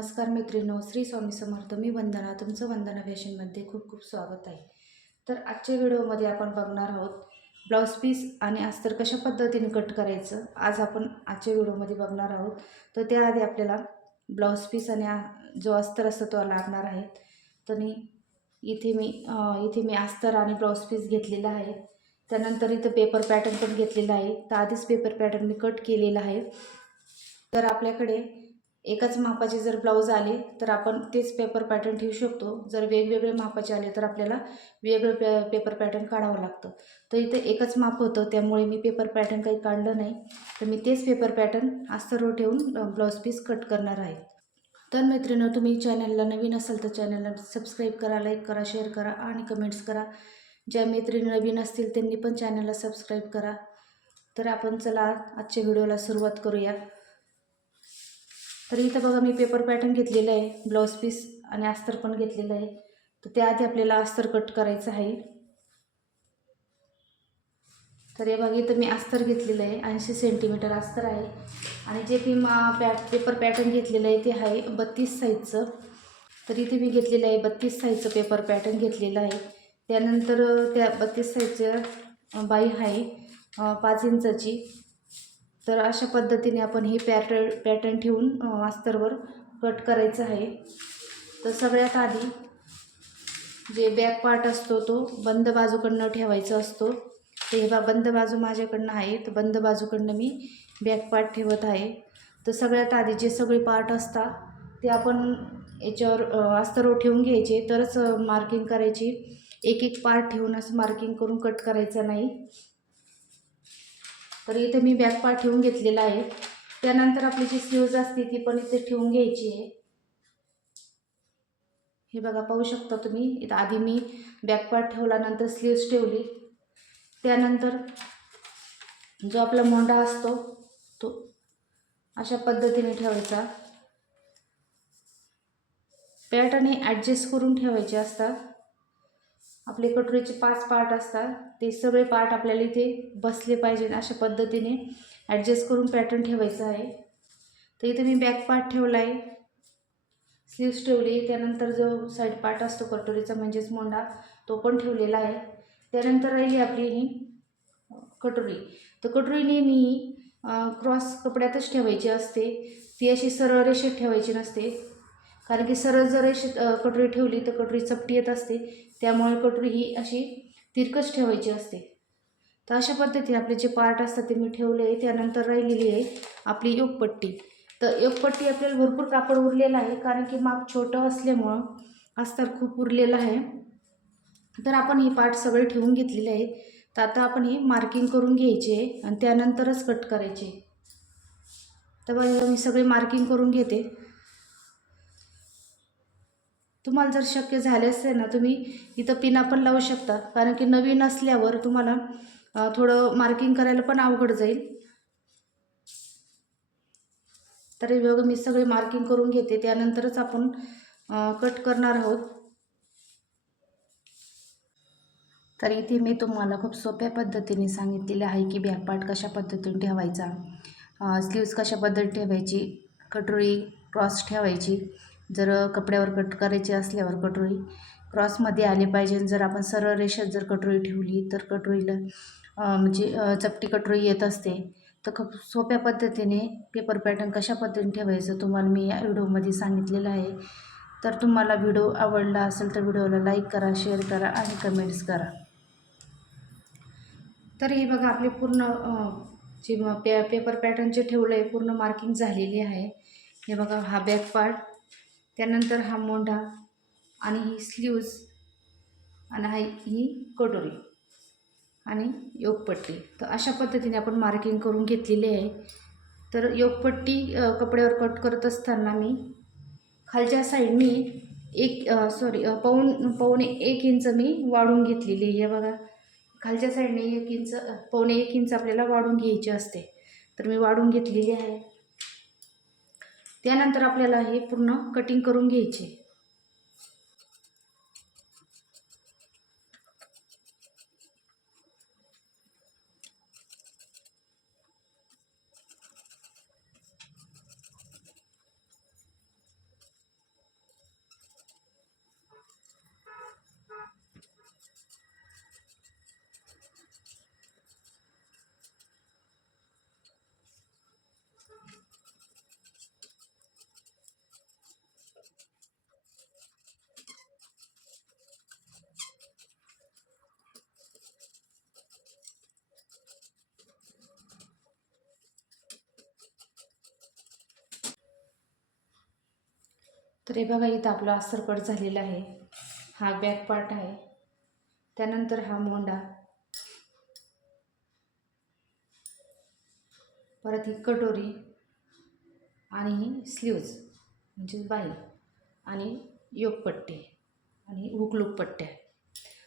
नमस्कार मैत्रिणींनो श्री स्वामी समर्थ. मी वंदना तुमचं वंदना फॅशनमध्ये खूप खूप स्वागत आहे. तर आजच्या व्हिडिओमध्ये आपण बघणार आहोत ब्लाऊज पीस आणि अस्तर कशा पद्धतीने कट करायचं. आज आपण आजच्या व्हिडिओमध्ये बघणार आहोत. तर त्याआधी आपल्याला ब्लाऊज पीस आणि जो अस्तर असतो तो लागणार आहे. तर मी इथे मी इथे मी अस्तर आणि ब्लाऊज पीस घेतलेला आहे. त्यानंतर इथं पेपर पॅटर्न पण घेतलेला आहे. तर आधीच पेपर पॅटर्न मी कट केलेला आहे. तर आपल्याकडे एकाच मापाचे जर ब्लाऊज आले तर आपण तेच पेपर पॅटर्न ठेवू शकतो. जर वेगवेगळे मापाचे आले तर आपल्याला वेगळं पे पेपर पॅटर्न काढावं लागतं. तर इथं एकच माप होतं त्यामुळे मी पेपर पॅटर्न काही काढलं नाही. तर मी तेच पेपर पॅटर्न अस्तरवर ठेवून ब्लाऊज पीस कट करणार आहे. तर मैत्रिणं तुम्ही चॅनलला नवीन असाल तर चॅनलला सबस्क्राईब करा लाईक करा शेअर करा आणि कमेंट्स करा. ज्या मैत्रिणी नवीन असतील त्यांनी पण चॅनलला सबस्क्राईब करा. तर आपण चला आजच्या व्हिडिओला सुरुवात करूया. तर इथं बघा मी पेपर पॅटर्न घेतलेलं आहे ब्लाऊज पीस आणि अस्तर पण घेतलेलं आहे. तर त्याआधी आपल्याला अस्तर कट करायचं आहे. तर हे बघा इथं मी अस्तर घेतलेलं आहे ऐंशी सेंटीमीटर अस्तर आहे. आणि जे मी मा पेपर पॅटर्न घेतलेलं आहे ते आहे बत्तीस साईजचं तर इथे मी घेतलेलं आहे बत्तीस साईजचं पेपर पॅटर्न घेतलेलं आहे. त्यानंतर त्या बत्तीस साईजचं बाई आहे पाच इंचाची. तर अशा पद्धतीने आपण हे पॅटर्न पॅटर्न ठेवून अ, अस्तरवर कट करायचं आहे. तर सगळ्यात आधी जे बॅक पार्ट असतो तो बंद बाजूकडनं ठेवायचा असतो. तर हे बा बंद बाजू माझ्याकडनं आहे तर बंद बाजूकडनं मी बॅक पार्ट ठेवत आहे. तर सगळ्यात आधी जे सगळे पार्ट असतात ते आपण याच्यावर अ, अस्तरवर ठेवून घ्यायचे. तरच मार्किंग करायची. एक एक पार्ट ठेवून असं मार्किंग करून कट करायचं नाही. तर इथे मी बॅक पार्ट ठेवून घेतलेला आहे. त्यानंतर आपली जी स्लीव्ज असते ती पण इथे ठेवून घ्यायची आहे. हे बघा पाहू शकता तुम्ही. इथं आधी मी बॅक पार्ट ठेवला नंतर स्लीव्ज ठेवली. त्यानंतर जो आपला मोंडा असतो तो अशा पद्धतीने ठेवायचा. पॅटर्न हे ॲडजस्ट करून ठेवायचे असतात. आपले कटोरीचे पाच पार्ट असतात. ते सगळे पार्ट आपल्याला इथे बसले पाहिजे अशा पद्धतीने ॲडजस्ट करून पॅटर्न ठेवायचं आहे. तर इथे मी बॅक पार्ट ठेवला आहे स्लीव्स ठेवली. त्यानंतर जो साईड पार्ट असतो कटोरीचा म्हणजेच मोंडा तो पण ठेवलेला आहे. त्यानंतर राहिली आपली ही कटोरी तर कटोरी नेहमी ही क्रॉस कपड्यातच ठेवायची असते. ती अशी सरळ रेषेत ठेवायची नसते. कारण की सरळ जर अशी कटोरी ठेवली तर कटोरी चपटी येत असते. त्यामुळे कटोरी ही अशी तिरकस ठेवायची असते. तर अशा पद्धतीने आपले जे पार्ट असतात ते मी ठेवले आहे. त्यानंतर राहिलेली आहे आपली योगपट्टी. तर योगपट्टी आपल्याला भरपूर कापड उरलेलं आहे. कारण की माप छोटं असल्यामुळं अस्तर खूप उरलेलं आहे. तर आपण हे पार्ट सगळे ठेवून घेतलेले आहे तर आता आपण हे मार्किंग करून घ्यायचे आहे आणि त्यानंतरच कट करायचे तर मी सगळे मार्किंग करून घेते. तुम्हाला जर शक्य झाले असेल ना तुम्ही इथं पिना पण लावू शकता. कारण की नवीन असल्यावर तुम्हाला थोडं मार्किंग करायला पण अवघड जाईल. तर हे बघा मी सगळे मार्किंग करून घेते. त्यानंतरच आपण कट करणार आहोत. तर इथे मी तुम्हाला खूप सोप्या पद्धतीने सांगितलेले आहे की बॅकपार्ट कशा पद्धतीने ठेवायचा स्लीव्स कशा पद्धतीने ठेवायची कटोरी क्रॉस ठेवायची. जर कपड्यावर कट करायची असल्यावर कटोरी क्रॉसमध्ये आले पाहिजे. जर आपण सरळ रेषेत जर कटोरी ठेवली तर कटोरीला म्हणजे चपटी कटोरी येत असते. तर खूप सोप्या पद्धतीने पेपर पॅटर्न कशा पद्धतीने ठेवायचं तुम्हाला मी या व्हिडिओमध्ये सांगितलेलं आहे. तर तुम्हाला व्हिडिओ आवडला असेल तर व्हिडिओला लाईक करा शेअर करा आणि कमेंट्स करा. तर हे बघा आपले पूर्ण जे पे पेपर पॅटर्न जे ठेवलं आहे पूर्ण मार्किंग झालेली आहे. हे बघा हा बॅक पार्ट त्यानंतर हा मोंढा आणि ही स्लीव्ज आणि हा ही कटोरी आणि योगपट्टी. तर अशा पद्धतीने आपण मार्किंग करून घेतलेली आहे. तर योगपट्टी कपड्यावर कट करत असताना मी खालच्या साईडनी एक सॉरी पाऊन पावणे एक इंच मी वाढून घेतलेली आहे. बघा खालच्या साईडने एक इंच अ, पावणे एक इंच आपल्याला वाढून घ्यायची असते. तर मी वाढून घेतलेली आहे. त्यानंतर आपल्याला हे पूर्ण कटिंग करून घ्यायचे. तर हे बघा इथं आपलं अस्तर कट झालेलं आहे. हा बॅक पार्ट आहे. त्यानंतर हा मोंडा परत ही कटोरी आणि ही स्लीव्ज म्हणजे बाई आणि योगपट्टी आणि हुकलूक पट्ट्या.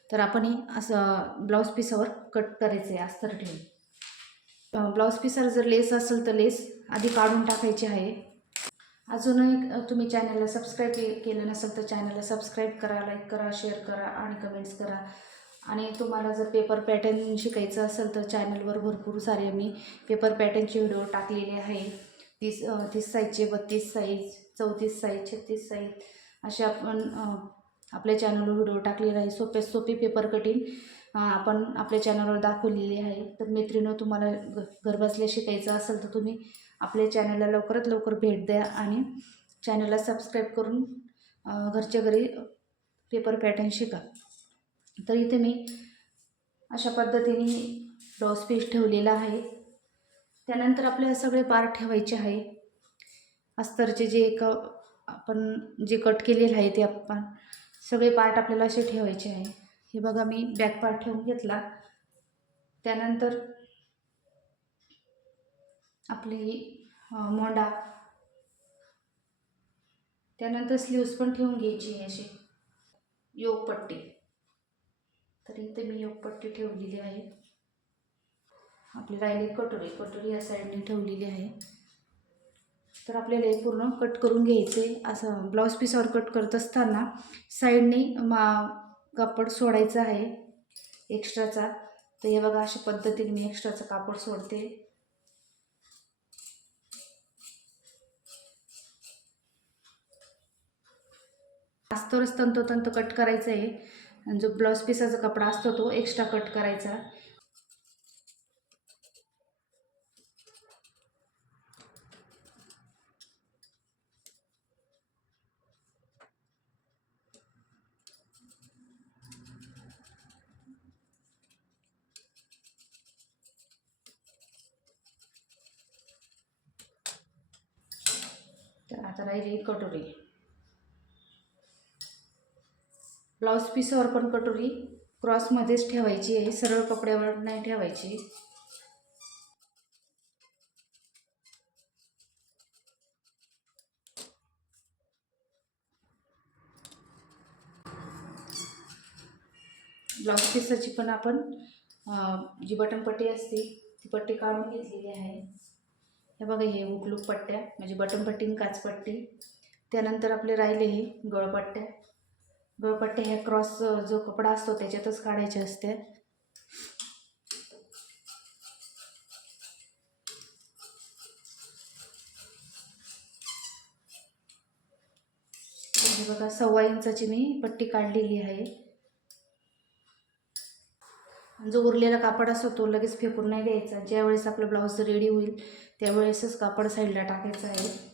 तर आपण हे असं ब्लाऊज पिसावर कट करायचं आहे अस्तर ठेवून. ब्लाऊज पिसावर जर लेस असेल तर लेस आधी काढून टाकायची आहे. अजूनही तुम्ही चॅनलला सबस्क्राईब केलं नसेल तर चॅनलला सबस्क्राईब करा लाईक करा शेअर करा आणि कमेंट्स करा. आणि तुम्हाला जर पेपर पॅटर्न शिकायचं असेल तर चॅनलवर भरपूर सारे मी पेपर पॅटर्नचे व्हिडिओ टाकलेले आहे तीस तीस साईजचे बत्तीस साईज चौतीस साईज छत्तीस साईज असे आपण आपल्या चॅनलवर व्हिडिओ टाकलेला आहे. सोपे सोपी पेपर कटिंग आपण आपल्या चॅनलवर दाखवलेली आहे. तर मैत्रिणी तुम्हाला घ घरबसल्या शिकायचं असेल तर तुम्ही आपल्या चॅनलला लवकरात लवकर भेट द्या आणि चॅनलला सबस्क्राईब करून घरच्या घरी पेपर पॅटर्न शिका. तर इथे मी अशा पद्धतीने ब्लाऊज पीस ठेवलेला आहे. त्यानंतर आपल्याला सगळे पार्ट ठेवायचे आहे. अस्तरचे जे एक आपण जे कट केलेलं आहे ते आपण सगळे पार्ट आपल्याला असे ठेवायचे आहे. हे बघा मी बॅक पार्ट ठेवून घेतला. त्यानंतर आपली मोंडा त्यानंतर स्लीव्स पण ठेवून घ्यायची आहे अशी. योगपट्टी. तर इथे मी योगपट्टी ठेवलेली आहे. आपली राहिली कटोरी कटोरी या साईडने ठेवलेली आहे. तर आपल्याला हे पूर्ण कट करून घ्यायचे असं ब्लाऊज पीसवर कट करत असताना साईडने मा कापड सोडायचं आहे. एक्स्ट्राचा तर हे बघा अशा पद्धतीने मी एक्स्ट्राचं कापड सोडते. अस्तरच तंतोतंत कट करायचं आहे आणि जो ब्लाऊज पिसाचा कपडा असतो तो एक्स्ट्रा कट करायचा. तर आता राहिली कटोरी. ब्लाऊज पीसवर पण कटोरी क्रॉसमध्येच ठेवायची आहे सरळ कपड्यावर नाही ठेवायची. ब्लाऊज पीसाची पण आपण जी जी बटनपट्टी असते ती पट्टी काढून घेतलेली आहे. हे बघा हे उकलूक पट्ट्या म्हणजे बटनपट्टी आणि काचपट्टी. त्यानंतर आपले राहिले हे गळपट्ट्या. गळपट्ट्या ह्या क्रॉस जो कपडा असतो त्याच्यातच काढायचे असते. बघा सव्वा इंचाची मी पट्टी काढलेली आहे. आणि जो उरलेला कापड असतो तो लगेच फेकून नाही द्यायचा. ज्यावेळेस आपलं ब्लाऊज रेडी होईल त्यावेळेसच कापड साईडला टाकायचं आहे.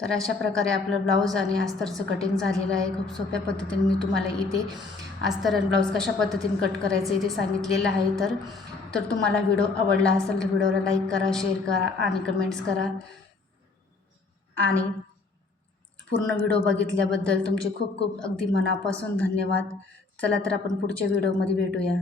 तर अशा प्रकारे आपलं ब्लाऊज आणि अस्तरचं कटिंग झालेलं आहे. खूप सोप्या पद्धतीने मी तुम्हाला इथे अस्तर आणि ब्लाऊज कशा पद्धतीने कट करायचं इथे सांगितलेलं आहे. तर तर तुम्हाला व्हिडिओ आवडला असेल तर व्हिडिओला लाईक करा शेअर करा आणि कमेंट्स करा. आणि पूर्ण व्हिडिओ बघितल्याबद्दल तुमचे खूप खूप अगदी मनापासून धन्यवाद. चला तर आपण पुढच्या व्हिडिओमध्ये भेटूया.